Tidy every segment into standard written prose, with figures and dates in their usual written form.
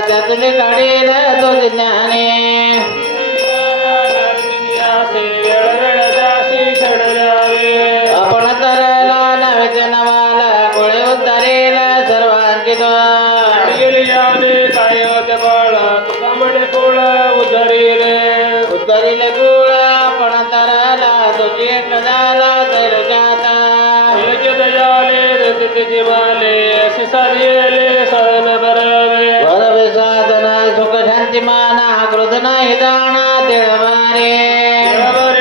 त्यातले काढेल तो ज्ञाने आपण तरला नव्हे नवाला कोळे उतारेल सर्वांकित काय होते बाळ तुका म्हणे कुळ उतरिले कुळ आपण तरला तुझी एक झाला तैर जाता दयाले जीवाले असे साधिले सण बरवे बरवे साधना सुख शांती माना क्रोध नाही जाणा तिळवारे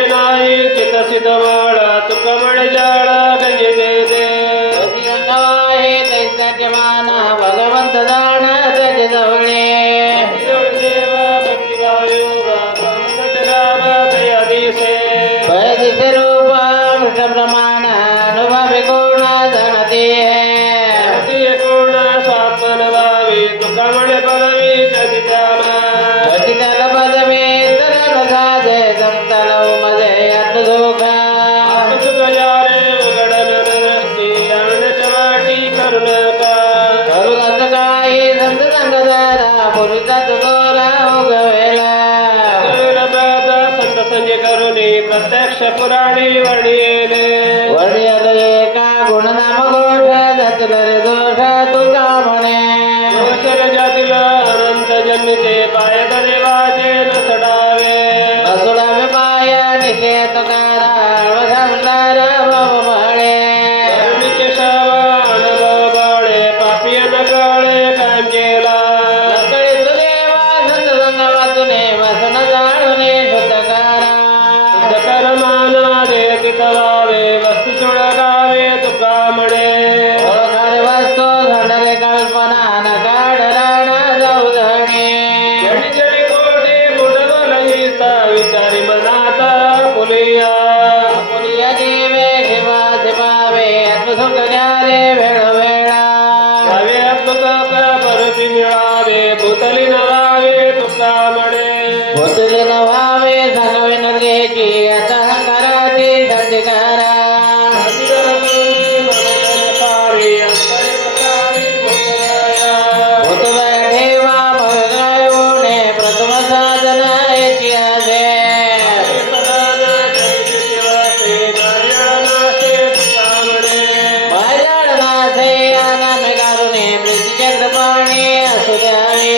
नाही चित सिद्ध बाळ तुका म्हणे जाळ गंगे दे अंगवाहे तैसाचे माना भगवंत जाणा त्याचे जवळे भय दिसे रूप मृष्ट प्रमाण अनुभवी गुण जाणते कोण स्वात्मन लावी तुका म्हणे पदवी चती त्याला पदवी तर साधे संतळ मध्ये सुख करुणाच काही संत संगदारा पुरुषात गोरा उगवेला संत संजय करुणी प्रत्यक्ष पुराणी वडिले वडियाले का गुणनाम गोठ जातील रे दोष तुका म्हणे दोषर जातील अनंत जन्मीचे पाय देवाचे न चढावे असुडावे पाया निशे तुकारा संसार भव बळे केशव अनल बाळे पापी न काळे काम केला लकळी तुलेवा संत संग वाचुने वसन जाणुने शुद्धकारा कर माना दे तिथवावे वस्ती चुळगावे तुका म्हणे ओळखारे वस्तू झंडरे कल्पना न काढ राणा जाऊ धणे जडी जडी कोटी बुडवलहिता विचारी मनाता पुलिया पुलिया जीवे शिवा शिवावे आत्मसुख ज्ञाने वेळ वेळा हवे आत्मसुख परती मिळावे भूतली नवावे तुका म्हणे भूतले न व्हावे सांगावे नरगेची अहंकाराची संधिकारा भूतदय ठेवा भगगाय उणे प्रथम साधन इतिहासे माझ्यानाथे आगामी कारुणे प्रीतीचे कृपाणे असू द्यावे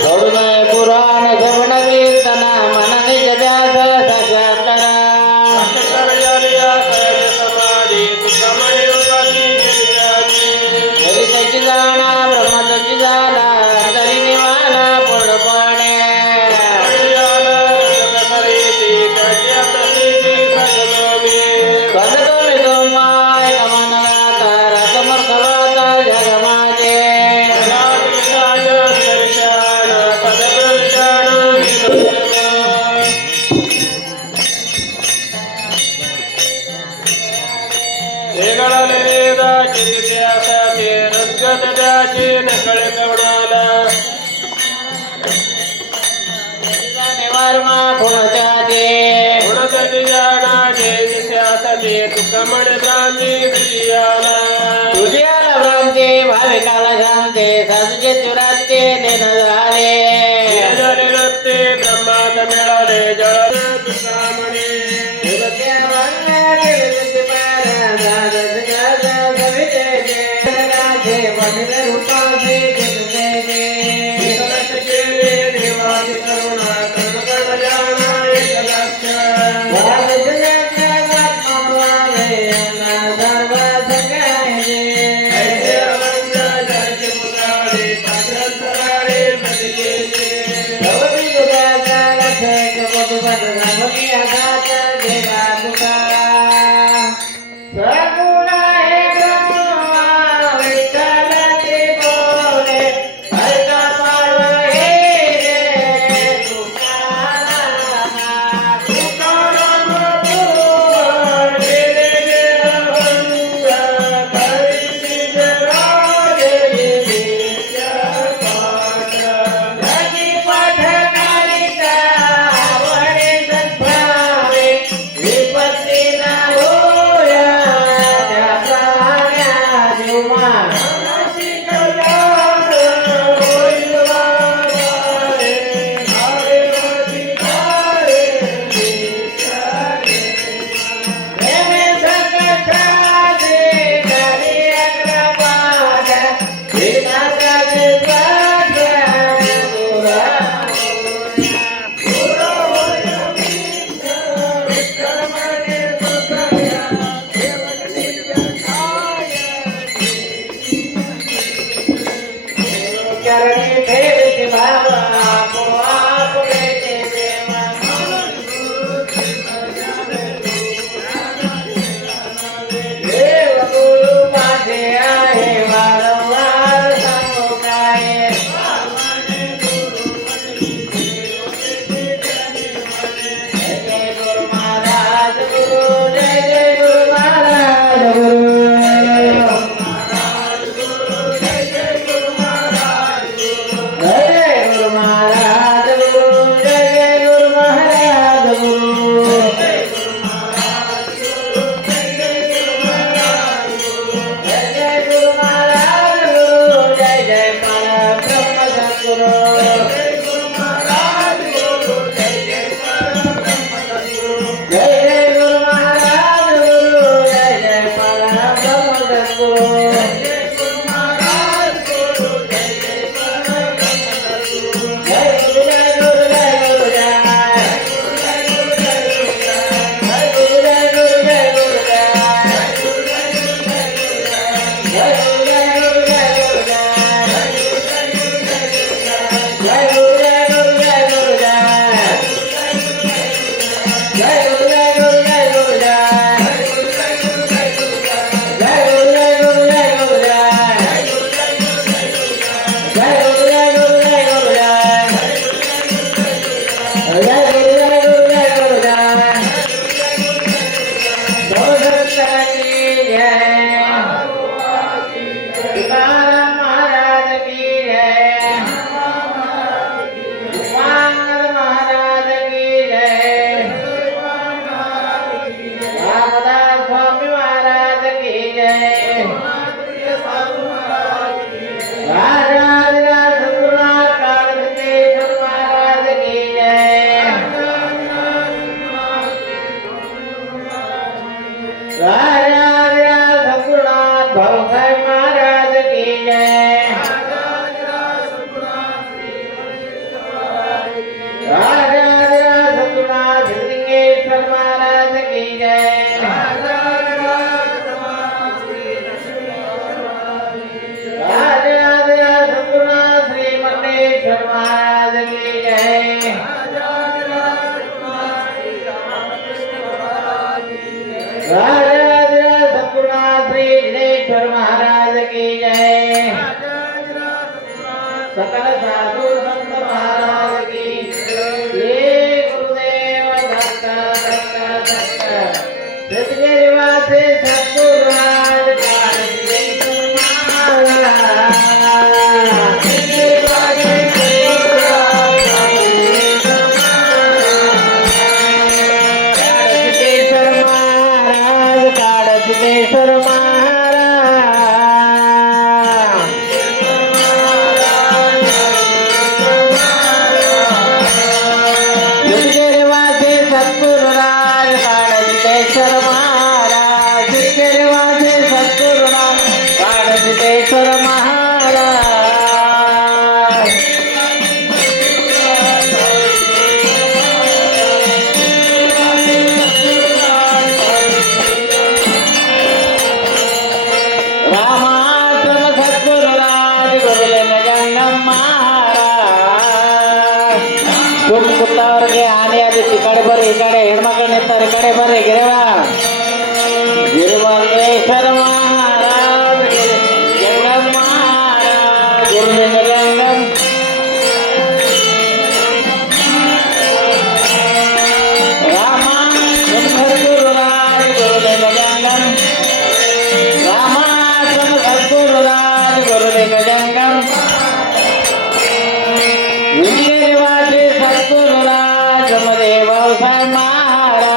सोडू नये पुराण श्रवण कीर्तना मनने जद्यास साक्षात्कारा ललितेची जाणा ब्रह्मची जाणा अंतरी निवाला पूर्णपणे स्वतः मी तुम्हाय कमान गाता रथमर्थ वाता जग माझे नकळे कवणाला निवारमा गुणत्याचे गुणगती जाणाचे दिशासाठी तुका म्हणे भ्रांती तुझियाला तुझ्याला भ्रांती भाविकाला शांती साधूचे चुराते नेन झाले झाले रत्ते ब्रह्मात मिळाले जळ तुका म्हणे देवाची करुणा कर्मकर्ण जाणा एक लक्ष ऐसे अवंत जळचे मुलाडे पात्रंतराडे सकल साधु संत महाराज की ये गुरुदेव दत्त दत्त दत्त सतगिरिवासी सतगुरुराज काडसिद्धेश्वर ಅವ್ರಿಗೆ ಆನೆ ಆದಿತ್ತು ಈ ಕಡೆ ಬರ್ರಿ ಈ ಕಡೆ ಹೆಣ್ಮಕ್ಳು ನಿಂತಾರೆ ಈ ಕಡೆ ಬರ್ರಿ ಗಿರಿಮಲ್ಲೇಶ್ವರ ಮಹಾರಾಜ್ ಜಂಗಮ್ ಮಹಾರಾಜ್ ಗುರುಲಿಂಗ ಜಂಗಮ್ ರಾಮ ಸದ್ಗುರುರಾಜ್ ಗುರುಲಿಂಗ ಜಂಗಮ್ ರಾಮ ಸದ್ಗುರುರಾಜ್ ಗುರುಲಿಂಗ ಜಂಗಮ್ सतगुरुराज देव महाराज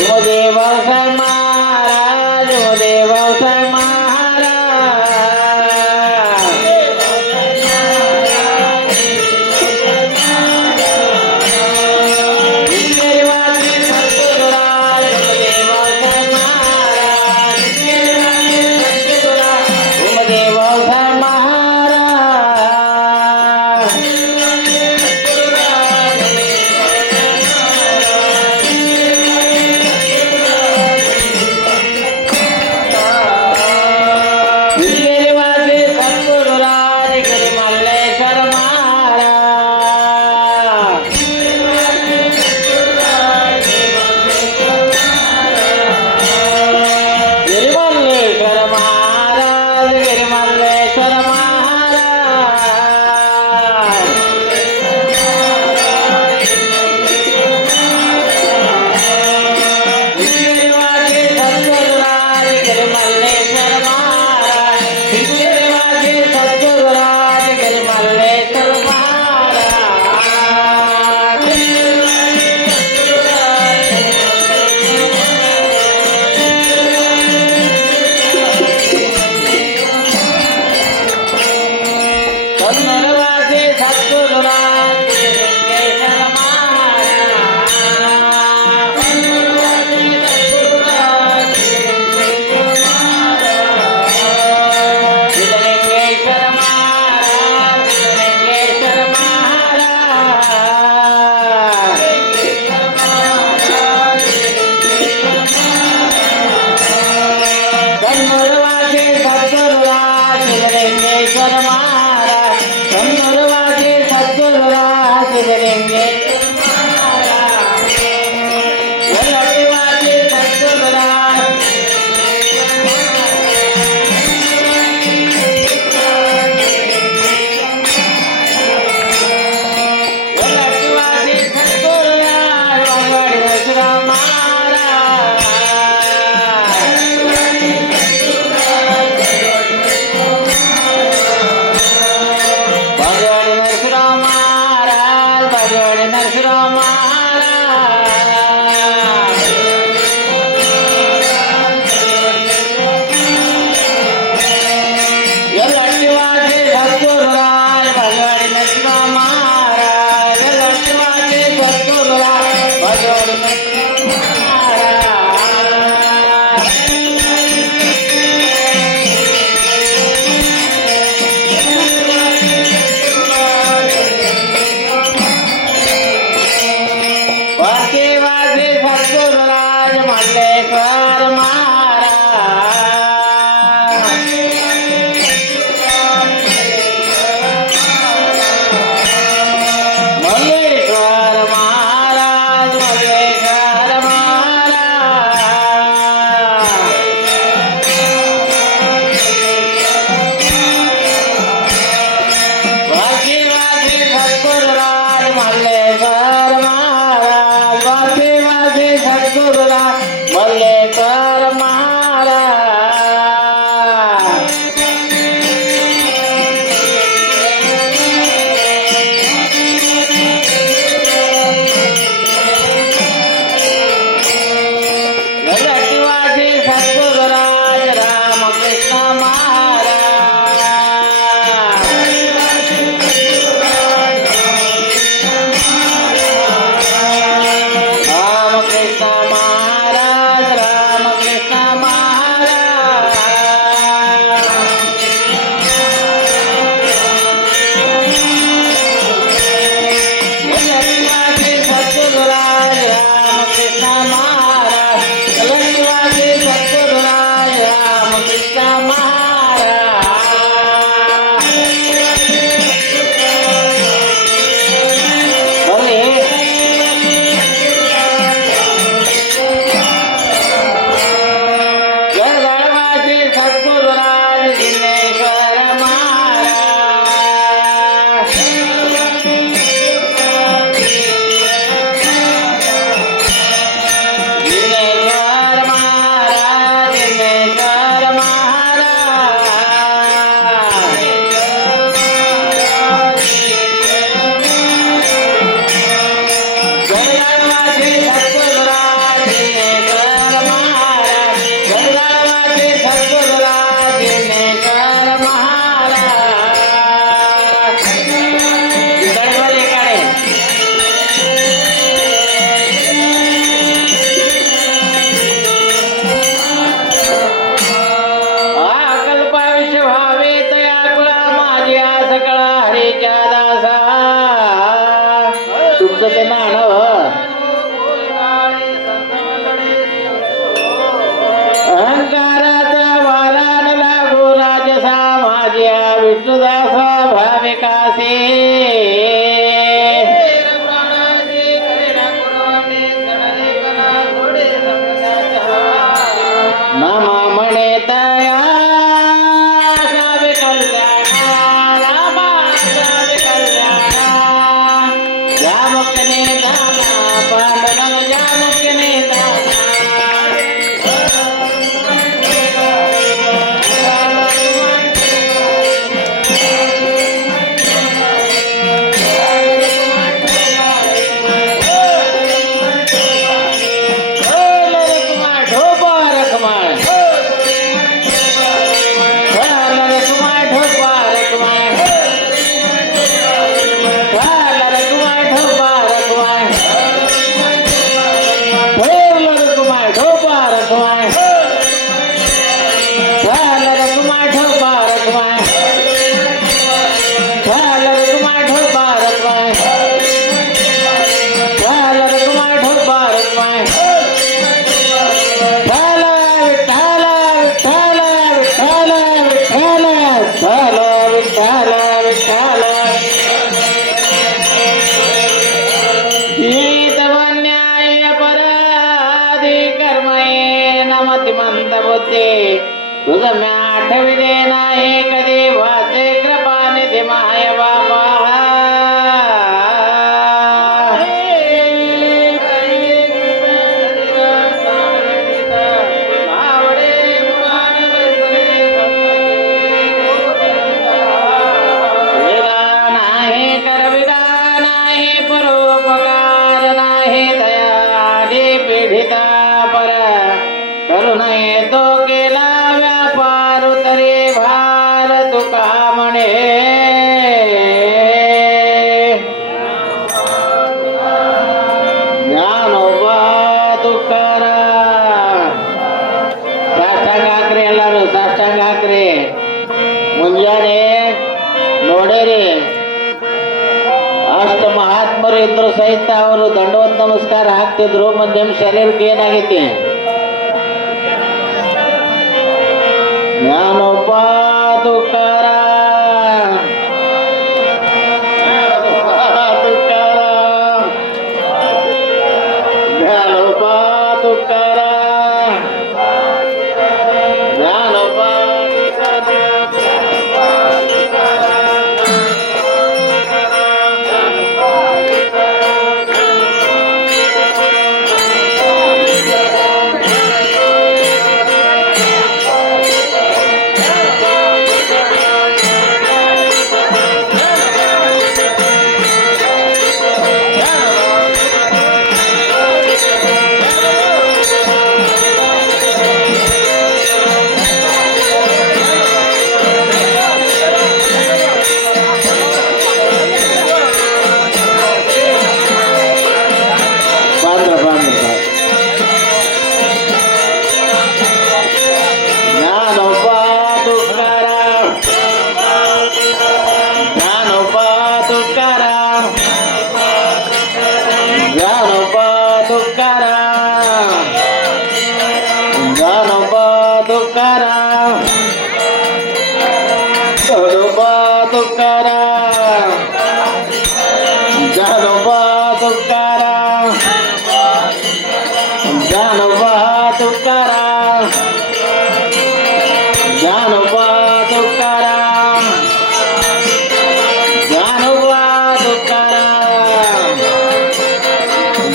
देव महाराज देव सद्गुरुराज अहंकाराचा वारा न लागो राजसा माझ्या विष्णुदासा भाविकासे नामा म्हणे तया सावे कल्याणा रामा सावे कल्याणा या मुक्तने दाना पांडवन या मुक्तने दाना मतिमंत बुद्धी तुझ म्या आठविले नाही कधी वाचे कृपानिधी माय बाबा नाही करविला नाही परोपकार नाही दया पिढिता पर करू नये तो केला व्यापार तरी भार तुका म्हणे ज्ञानोबा तुकारा साष्टांगाक्रे ಎಲ್ಲರೂ साष्टांगाक्रे ಮುಂಜಾನೆ ನೋಡೇರಿ ಅಷ್ಟ ಮಹಾತ್ಮರು ಇದ್ರು ಸಹಿತ ಅವರು ದಂಡವತ್ ನಮಸ್ಕಾರ ಹಾಕ್ತಿದ್ರು ಮಧ್ಯಮ ಶರೀರಕ್ಕೆ ಏನಾಗೈತಿ Dnyanoba Tukaram Dnyanoba Tukaram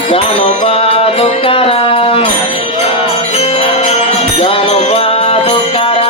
Dnyanoba Jangan lupa tukar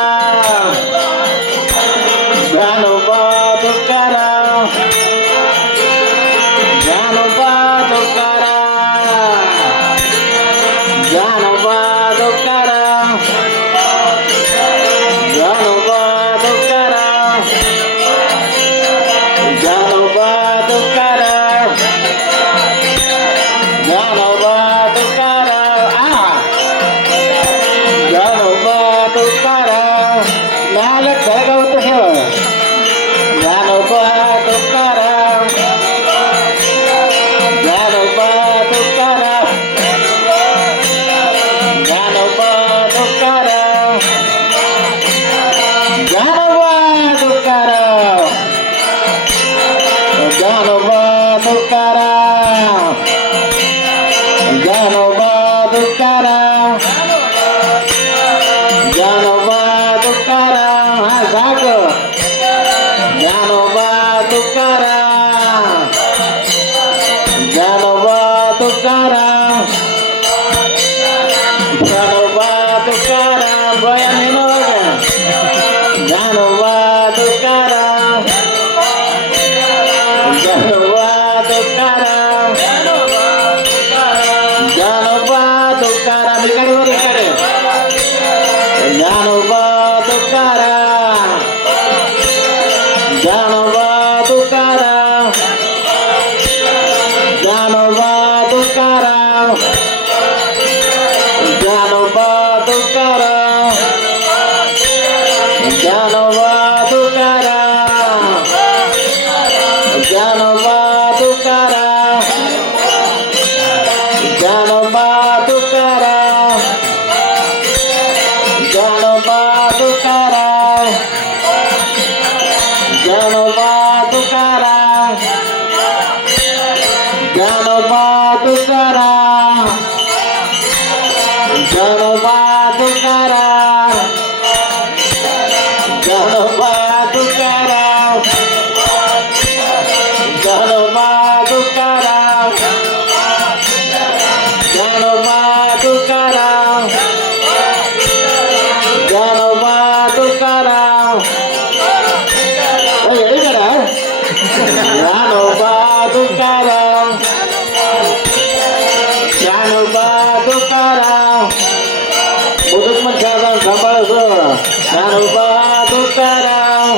Dnyanoba Tukaram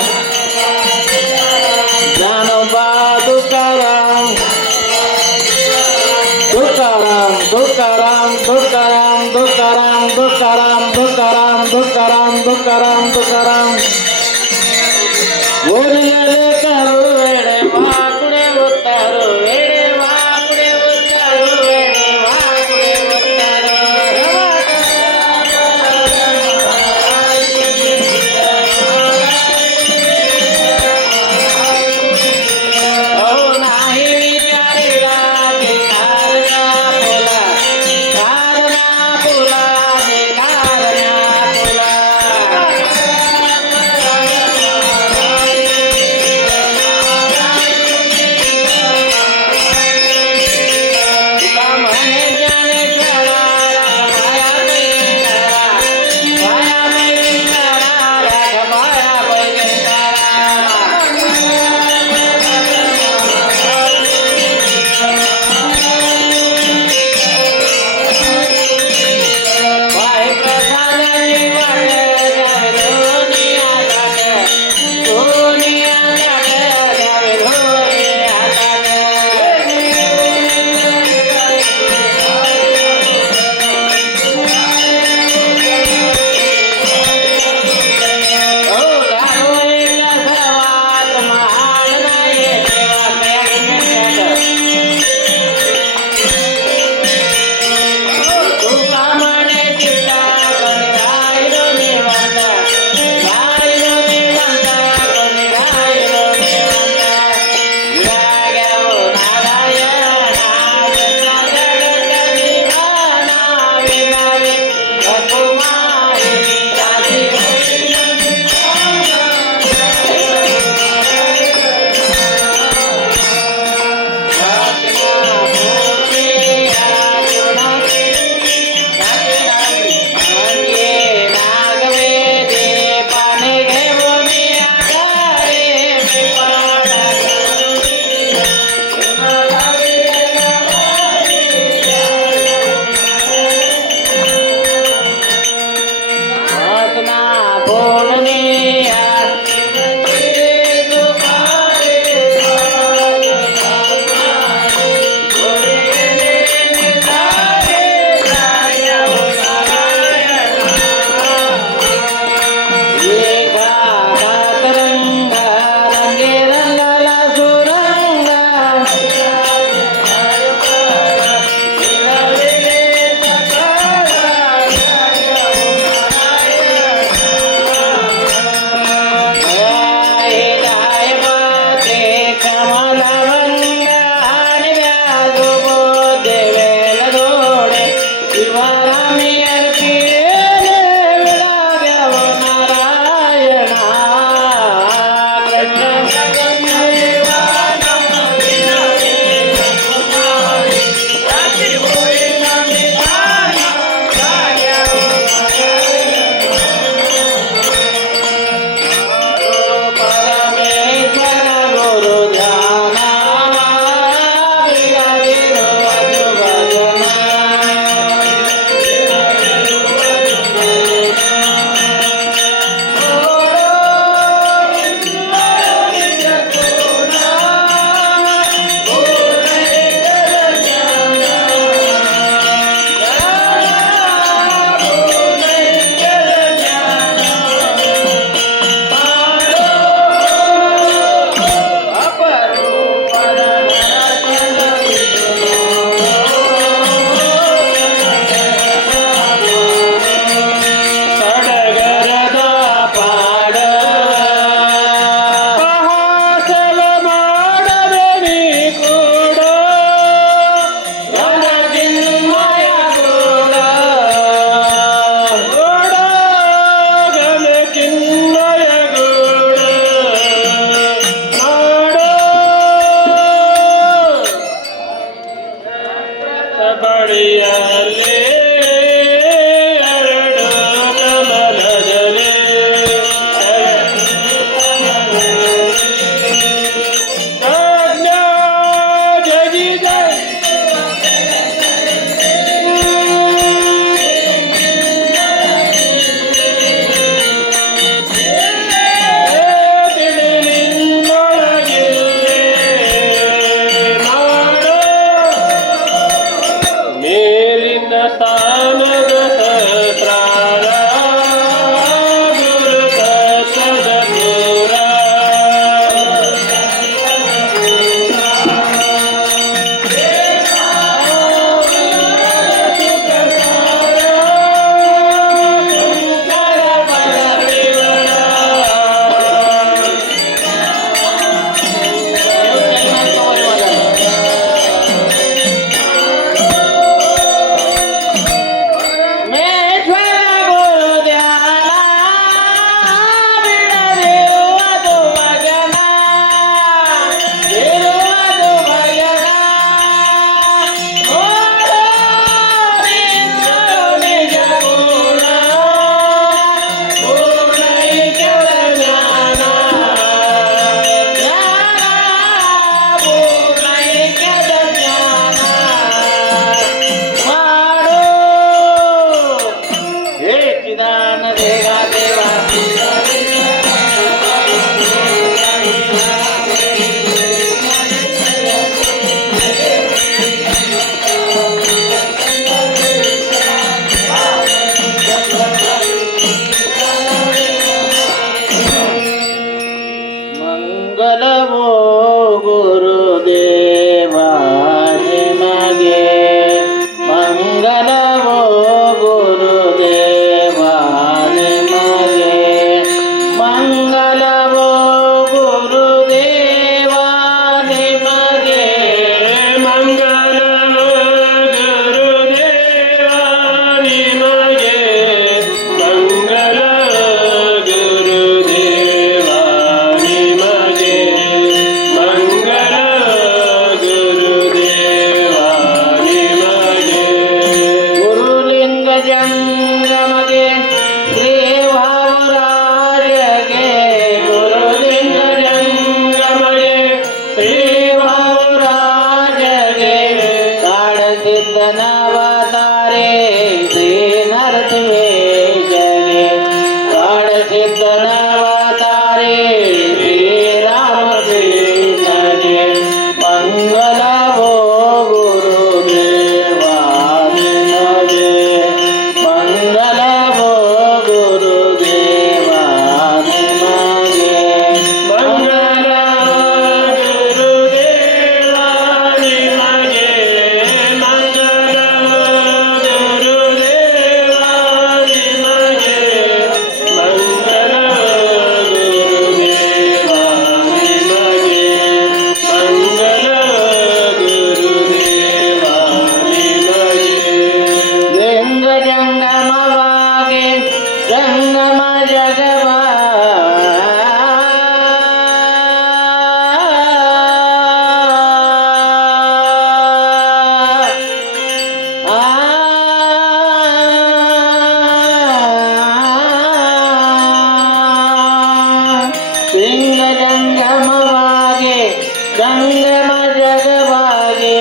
Dnyanoba Tukaram Tukaram Tukaram Tukaram Tukaram Tukaram Tukaram Tukaram Tukaram Tukaram उरलेले करू वेडे वाकुडे उतारू वेडे वाकुडे उतारू वेडे वाकुडे उतारू नाही विचारिला ते कारण्या फुला ते कारण्या फुला गा देवा मंगल वो गुरुदेवा निಮಗೆ मंगल वो गुरुदेवा निಮಗೆ मंगल वो गुरुदेवा निಮಗೆ ಮಂಗಲ ಗುರುದೇವ ನಿಮಗೆ ಮಂಗಲ ಗುರುದೇವ ನಿಮಗೆ ಮಂಗಲ ಗುರುದೇವ ನಿಮಗೆ गुरुलिंग जंगमगे श्री भावराजगे गुरुलिंग जंगमगे श्री भावराजगे काळसिद्धनावतारे श्री नरसिंहेशगे काळसिद्धनावतारे श्री रामकृष्णगे मंगल वो गुरुदेवा निಮಗೆ मंगल वो गुरुदेवा निಮಗೆ ಮಂಗಲ ಗುರುದೇವ ನಿಮಗೆ ಮಂಗಲ ಗುರುದೇವ ನಿಮಗೆ ಮಂಗಲ ಗುರುದೇವ ನಿಮಗೆ ಮಂಗಲ ಗುರುದೇವ ನಿಮಗೆ लिंग जंगमवागे जंगम जगवा लिंग जंगमवागे जंगम जगवागे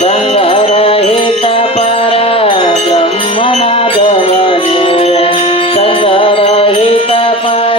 संगरहित पर ब्रह्मनादवने संगरहित पर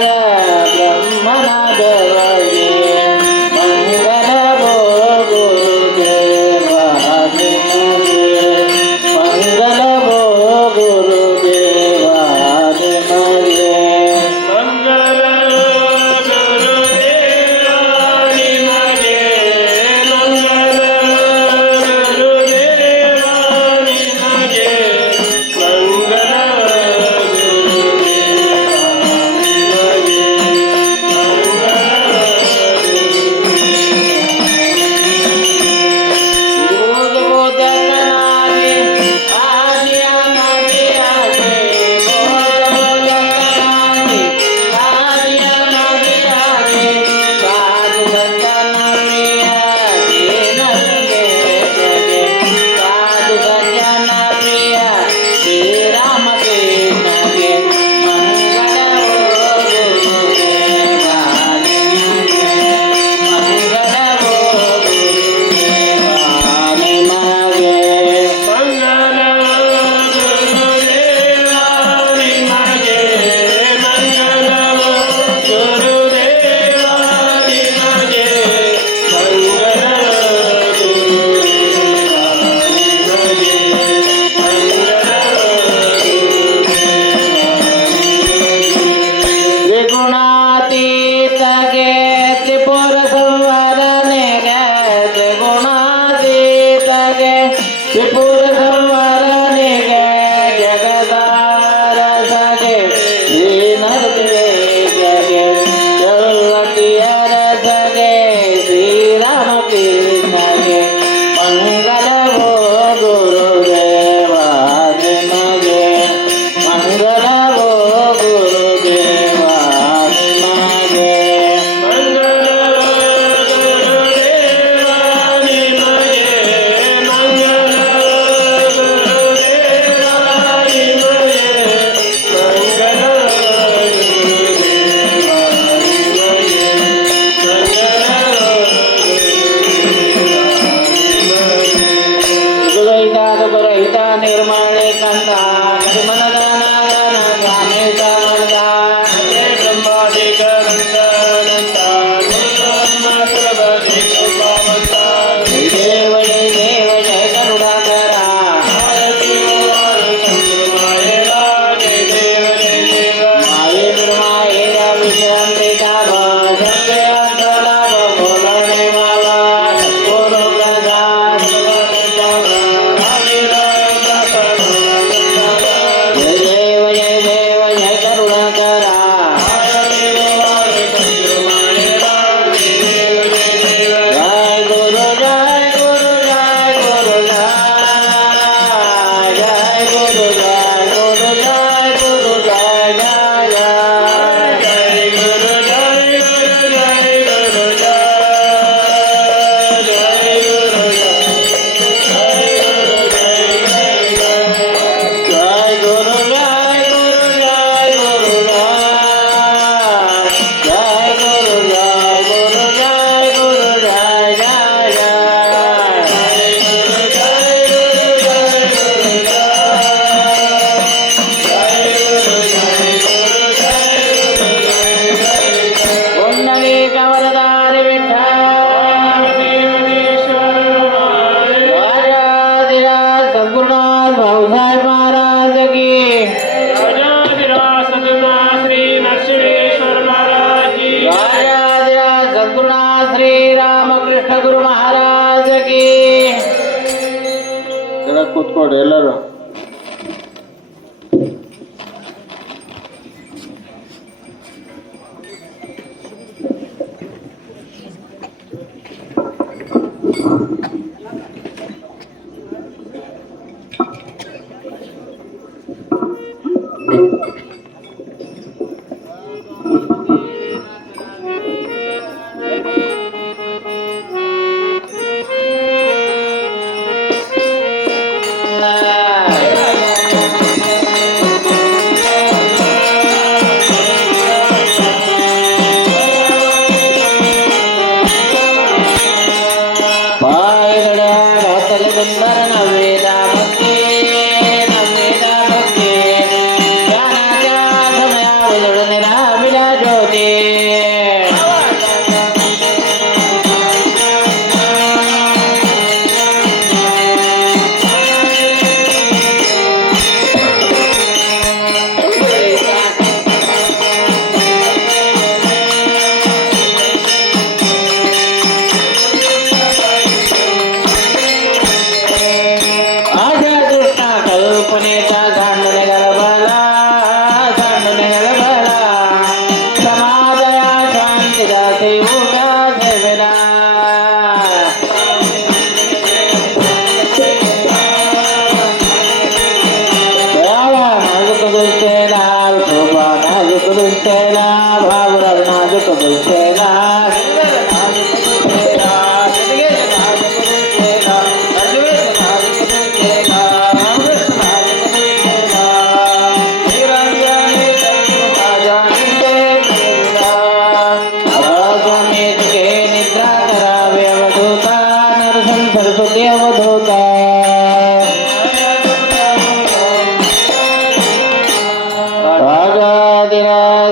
ಕೂತ್ಕೊಡ್ರಿ ಎಲ್ಲರೂ.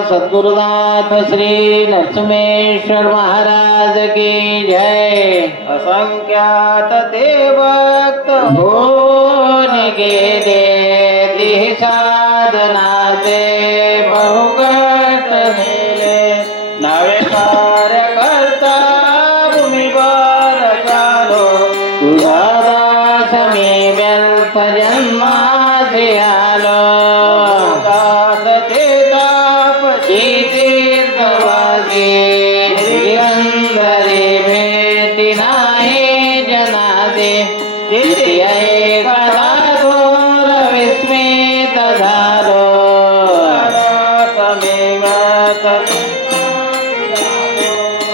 सद्गुरुनाथ श्री नरसिंहेश्वर महाराज की जय. असंख्यात ते भक्त होऊन गेले साधनाचे बहुकट नेले. नवे कार्यकर्ता भूमीवर चालो तुझा दास मी व्यर्थ जन्माचे आलो. गिरंदरी भेटी नाही जनादे एकदा घोर विस्मित झालो.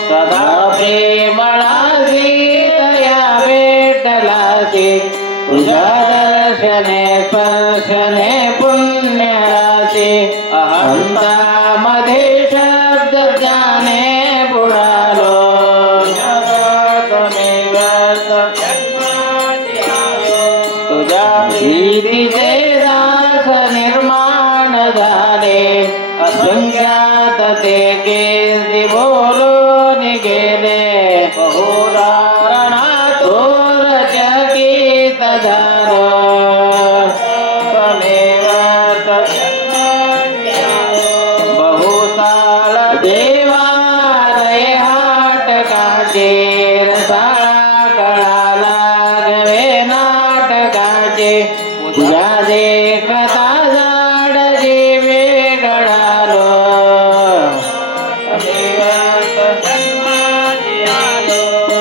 सदा प्रेमळासी दया भेटलासी तुझ्या दर्शने स्पर्शने पुण्यराशी. अहंतामध्ये शब्द ज्ञाने बुडालो. तुझ्या प्रीतीचे दास निर्माण झाले. असंख्यात ते कीर्ती बोलून गेले. बहुधारणा तोर चकित झालो. बहुसाल देवालय हाटकाचे रसाळा कळा लागवे नाटकाचे. तुझ्या देखता झाड जीवे गळालो.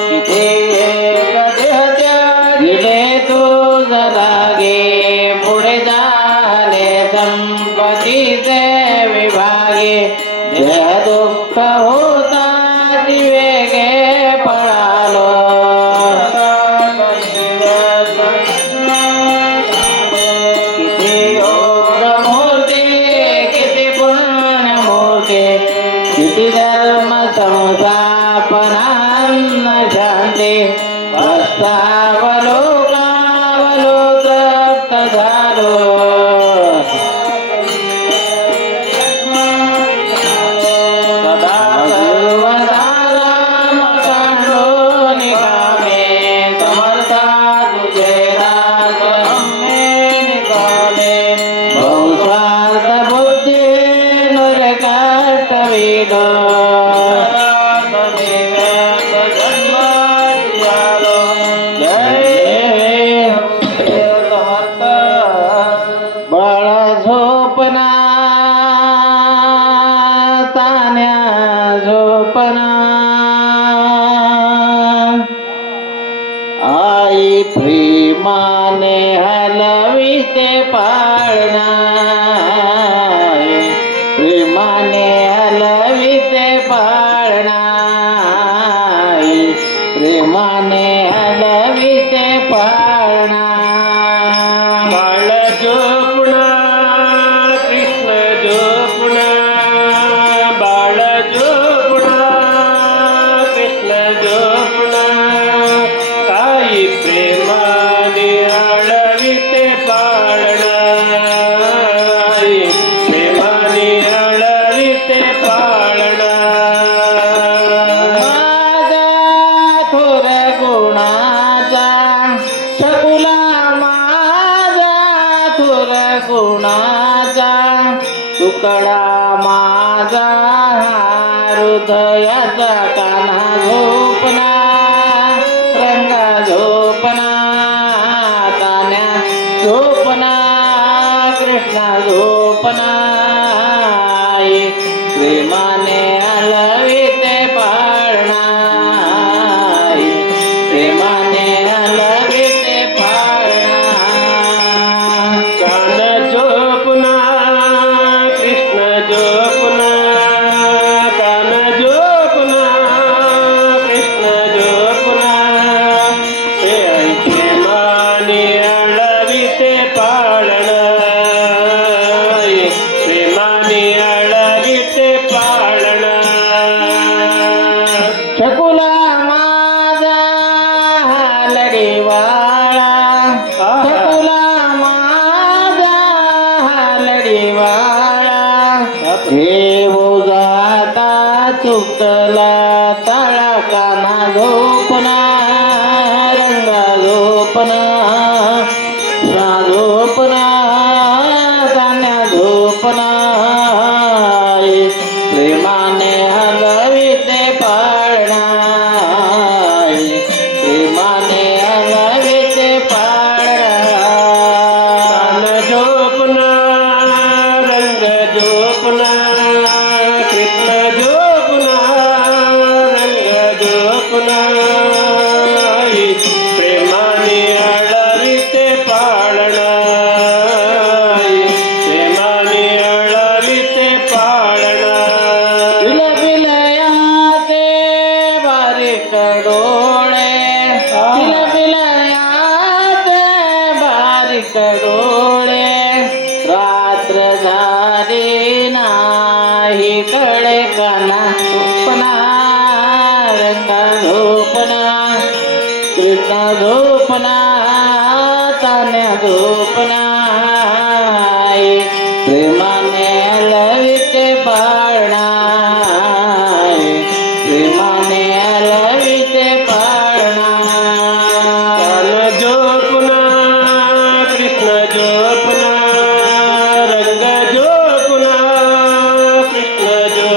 किती एक दिले तुझ लागे. पुढे झाले संपत्तीचे विभागे. देह दुःख होता वेगे पळालो. किती योग मूर्ती किती पुण्य मूर्ती. किती धर्म संस्थापनान्न शांती. हस्तावलो कावलो तप्त झालो. प्रेमाने हलविते पाळणा प्रेमाने हलविते पाळणा बाळ जोपुणा कृष्ण जोपुणा बाळ जोपुणा कृष्ण जोपुणा ताई प्रेमाने हळविते पाळणा प्रेमाने हळविते पाळणा माझा थोर गुणाचा शकुला माझा थोर गुणाचा तुकडा माझा हृदयाचा काना झोपना रंगा झोपना तान्या झोपना कृष्णा झोपना प्रेमाने हलविते पाळणा प्रेमाने हलविते पाळणा कान जोपुना कृष्ण जोपुना कान जोपुना कृष्ण जोपुना हे प्रेमाने हळविते पाळणा प्रेमाने हळविते पाळणा शकुला माझा लढीवाळा शकुला माझा लढीवाळा हे जाता चुकला तळा काना झोपना रंगा झोपना झोपना तान्या झोपना प्रेमाने हलविते पाळणा प्रेमाने हलविते पाळणा कान जोपुना रंग जोपुना कृष्ण जोपुना रंग जोपुना प्रेमाने हळविते पाळणा प्रेमाने हळविते पाळणा बिलबिलयाचे बारीक डोळे बिलबिलयाचे बारीक डोळे रात्र झाली नाही कळे काना झोपना रंगा झोपना कृष्ण झोपना तान्या झोपना प्रेमाने हलविते पाळणा प्रेमाने हलविते पाळणा कान जोपुना कृष्ण जोपुना रंग जोपुना कृष्ण जोपुना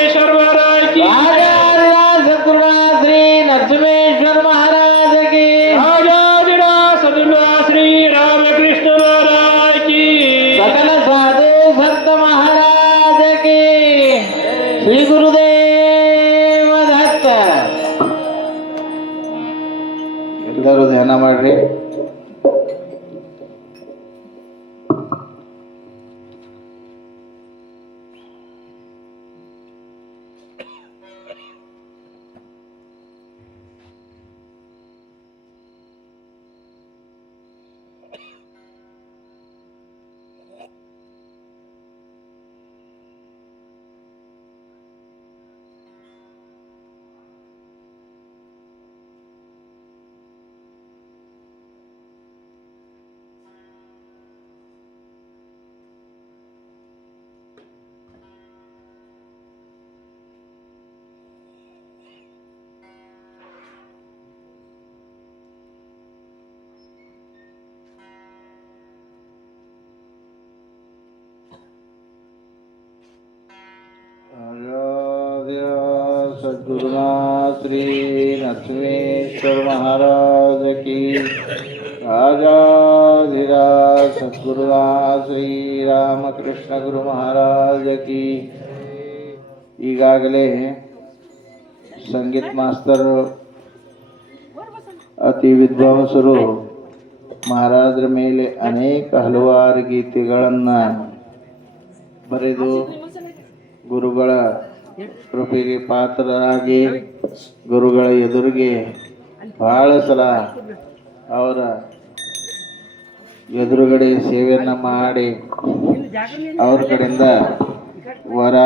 नरसिंहेश्वर महाराज की राजा सद्गुरुनाथ श्री नरसिंहेश्वर महाराज की राजाधिराज सद्गुरुनाथ श्री रामकृष्ण महाराज की सकल साधु संत महाराज की श्री गुरुदेव दत्त ಎಲ್ಲರೂ ಧ್ಯಾನ ಮಾಡ್ರಿ सद्गुरुनाथ श्री नरसिंहेश्वर महाराज की राजाधिराज सद्गुरुनाथ श्री रामकृष्ण गुरु महाराज की ಈಗಾಗಲೇ ಸಂಗೀತ ಮಾಸ್ತರ್ ಅತಿ ವಿದ್ವಾಂಸರು ಮಹಾರಾಜರ ಮೇಲೆ ಅನೇಕ ಹಲವಾರು ಗೀತೆಗಳನ್ನು ಬರೆದು ಗುರುಗಳ ಕೃಪೆಗೆ ಪಾತ್ರರಾಗಿ ಗುರುಗಳ ಎದುರಿಗೆ ಬಹಳ ಸಲ ಅವರ ಎದುರುಗಡೆ ಸೇವೆಯನ್ನು ಮಾಡಿ ಅವ್ರ ಕಡೆಯಿಂದ ವರ